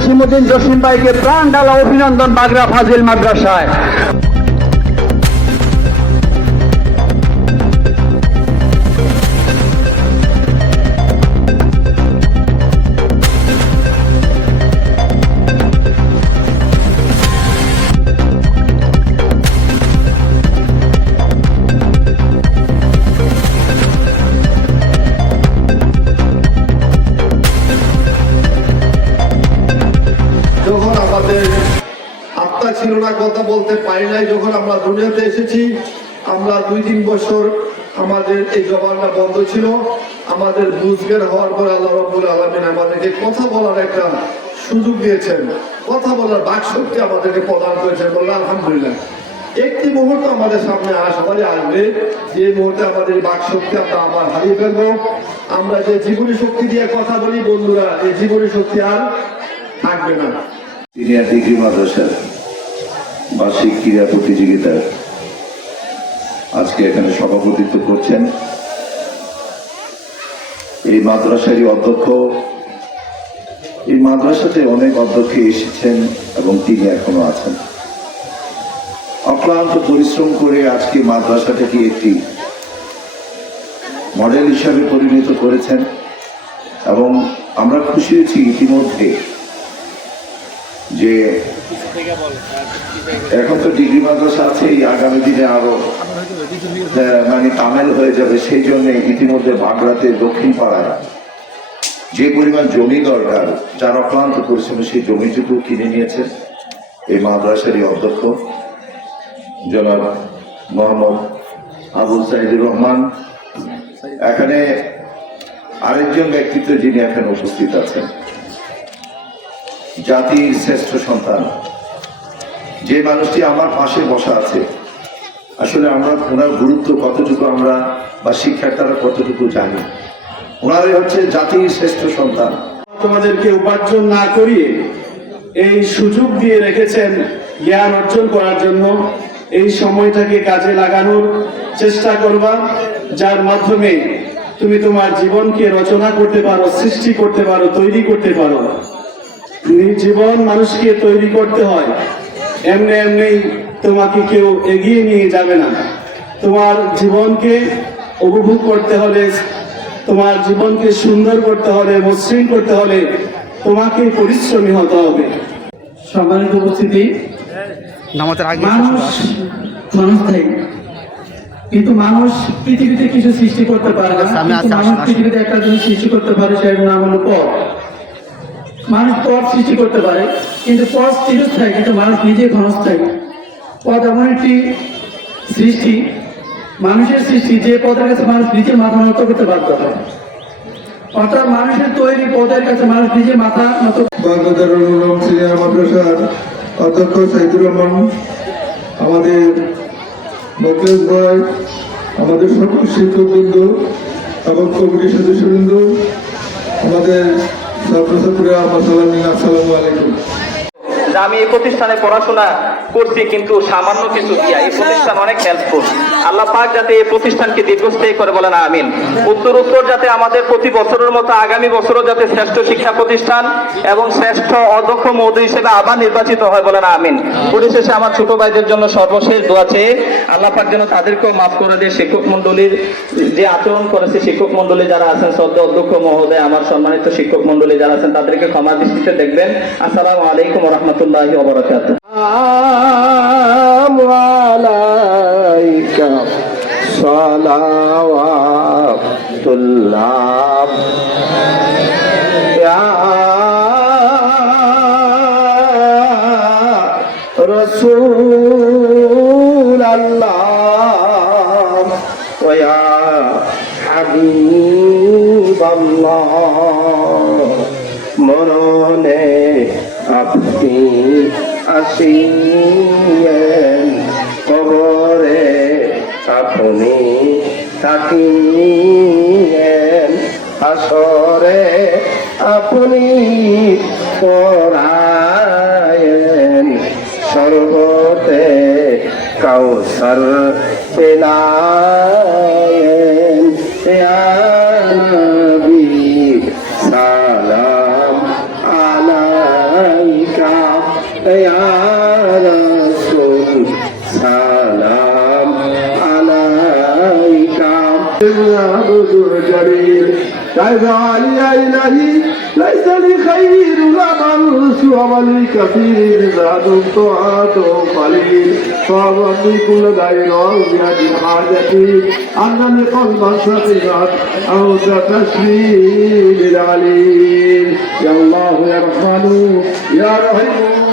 জসিমুদ্দিন জসিম ভাইকে প্রাণ ডালা অভিনন্দন বাগরা ফাজিল মাদ্রাসায়। আত্মা কথা বলতে পারি নাই, যখন আমরা দুনিয়াতে এসেছি, আমরা দুই তিন বছর আমাদের এই জবানটা বন্ধ ছিল। আমাদের বুঝগের হওয়ার পর আল্লাহ রব্বুল আলমিন আমাদেরকে কথা বলার একটা সুযোগ দিয়েছেন। কথা বলার বাক শক্তি আমাদেরকে প্রদান করেছেন বললাম আলহামদুলিল্লাহ। একটি মুহূর্ত আমাদের সামনে আসবারই আসবে। যে মুহূর্তে আমাদের বাক শক্তি আমরা আবার হারিয়ে ফেলব। আমরা যে জীবনী শক্তি দিয়ে কথা বলি, বন্ধুরা, এই জীবনী শক্তি আর থাকবে না। সিনিয়র ডিগ্রি মাদ্রাসার বার্ষিক ক্রীড়া প্রতিযোগিতার আজকে এখানে সভাপতিত্ব করছেন এই মাদ্রাসারই অধ্যক্ষ। এই মাদ্রাসাতে অনেক অধ্যক্ষ এসেছেন এবং তিনি এখনও আছেন। অক্লান্ত পরিশ্রম করে আজকে মাদ্রাসাটাকে একটি মডেল হিসাবে পরিণত করেছেন এবং আমরা খুশি হয়েছি ইতিমধ্যে যে এখন তো ডিগ্রি মাদ্রাসা আছে আগামী দিনে আরও মানে তামেল হয়ে যাবে, সেই জন্য ইতিমধ্যে বাগড়াতে দক্ষিণ পাড়ায় যে পরিমাণ জমি দরকার, যার অক্লান্ত পরিশ্রমে সেই জমিটুকু কিনে নিয়েছেন এই মাদ্রাসারই অধ্যক্ষ, জনাব মোহাম্মদ আবুল সাইদুর রহমান। এখানে আরেকজন ব্যক্তিত্ব যিনি এখানে উপস্থিত আছেন। জাতির শ্রেষ্ঠ সন্তান। যে মানুষটি আমার পাশে বসা আছে, আসলে আমরা ওনার গুরুত্ব কতটুকু আমরা বা শিক্ষার দ্বারা কতটুকু জানি। ওনারই হচ্ছে জাতির শ্রেষ্ঠ সন্তান। তোমাদেরকে উপার্জন না করিয়ে এই সুযোগ দিয়ে রেখেছেন জ্ঞান অর্জন করার জন্য। এই সময়টাকে কাজে লাগানোর চেষ্টা করবা, যার মাধ্যমে তুমি তোমার জীবনকে রচনা করতে পারো, সৃষ্টি করতে পারো, তৈরি করতে পারো। জীবন মানুষকে তৈরি করতে হয়। এমনি এমনি তোমাকে কেউ এগিয়ে নিয়ে যাবে না। তোমার জীবনকে উপভোগ করতে হলে তোমার জীবনকে সুন্দর করতে হলে মসৃণ করতে হলে তোমাকে পরিশ্রমী হতে হবে। সম্মানিত উপস্থিতি নামাজের আগে মানুষ ক্ষণস্থায়ী কিন্তু মানুষ পৃথিবীতে কিছু সৃষ্টি করতে পারে না। কিন্তু মানুষ। পৃথিবীতে একটা জিনিস সৃষ্টি করতে পারে সেটার নাম হলো পথ। মানুষ পথ সৃষ্টি করতে পারে, কিন্তু পথ চিরস্থায়ী কিন্তু মানুষ নিজে ক্ষণস্থায়ী। পথ এমন একটি সৃষ্টি, মানুষের সৃষ্টি, যে পথের কাছে মানুষ নিজে মাথা নত করতে বাধ্য হয়। অর্থাৎ মানুষের তৈরি পথের কাছে মানুষ নিজে মাথা নত অধ্যক্ষ সাইদুর রহমান, আমাদের মুকেশ ভাই, আমাদের সকল শিক্ষকবৃন্দ এবং কমিটি সদস্যবৃন্দ, আমাদের আসসালামু আলাইকুম আমি এই প্রতিষ্ঠানে পড়াশোনা করছি, কিন্তু সামান্য কিছু দিয়া এই প্রতিষ্ঠান অনেক হেল্পফুল আল্লাহ পাক যাতে এই প্রতিষ্ঠানকে দীর্ঘস্থায়ী করে বলেন, আমিন। উত্তর উত্তর যাতে আমাদের প্রতি বছরের মতো আগামী বছরও যাতে শ্রেষ্ঠ শিক্ষা প্রতিষ্ঠান এবং শ্রেষ্ঠ অধ্যক্ষ মহোদয় হিসেবে আবার নির্বাচিত হয় বলেন, আমিন। পরিশেষে আমার ছোট ভাইদের জন্য সর্বশেষ দোয়া চেয়ে আল্লাহ পাক যেন তাদেরকেও মাফ করে দেয়। শিক্ষক মন্ডলীর যে আচরণ করেছে, শিক্ষক মন্ডলী যারা আছেন সদ্য অধ্যক্ষ মহোদয়, আমার সম্মানিত শিক্ষক মন্ডলী যারা আছেন, তাদেরকে ক্ষমা দৃষ্টিতে দেখবেন। আসসালামু আলাইকুম রহমতুল্লাহি ওবরাকাত আল্লাহ। মরণে আপনি আসিয়েন কবরে আপনি থাকিয়েন আসরে আপনি পড়ায়েন সর্বতে কাউসার পেলা সালাম আলাইকাম ليس لخير العمل سوى الكثير زاد طاعة قليل صاب كل دين وبيد حاجتي أن لقلب سقطت أو تتشفي للعليم يا الله يا رحمن يا رحيم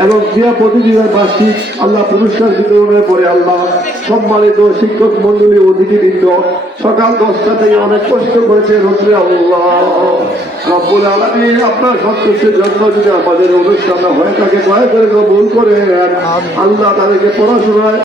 এবং ক্রিয়া প্রতিযোগিতার বার্ষিক আল্লাহ পুরস্কার বিতরণের পরে আল্লাহ সম্মানিত শিক্ষক মন্ডলী অতিথিবৃন্দ সকাল দশটা থেকে অনেক কষ্ট করেছে রোদ্রে আল্লাহ বলে আলমী আপনার সন্তোষের জন্য যদি আমাদের অনুষ্ঠানটা হয়ে থাকে, দয়া করে কবুল করে আল্লাহ তাদেরকে পড়াশোনায়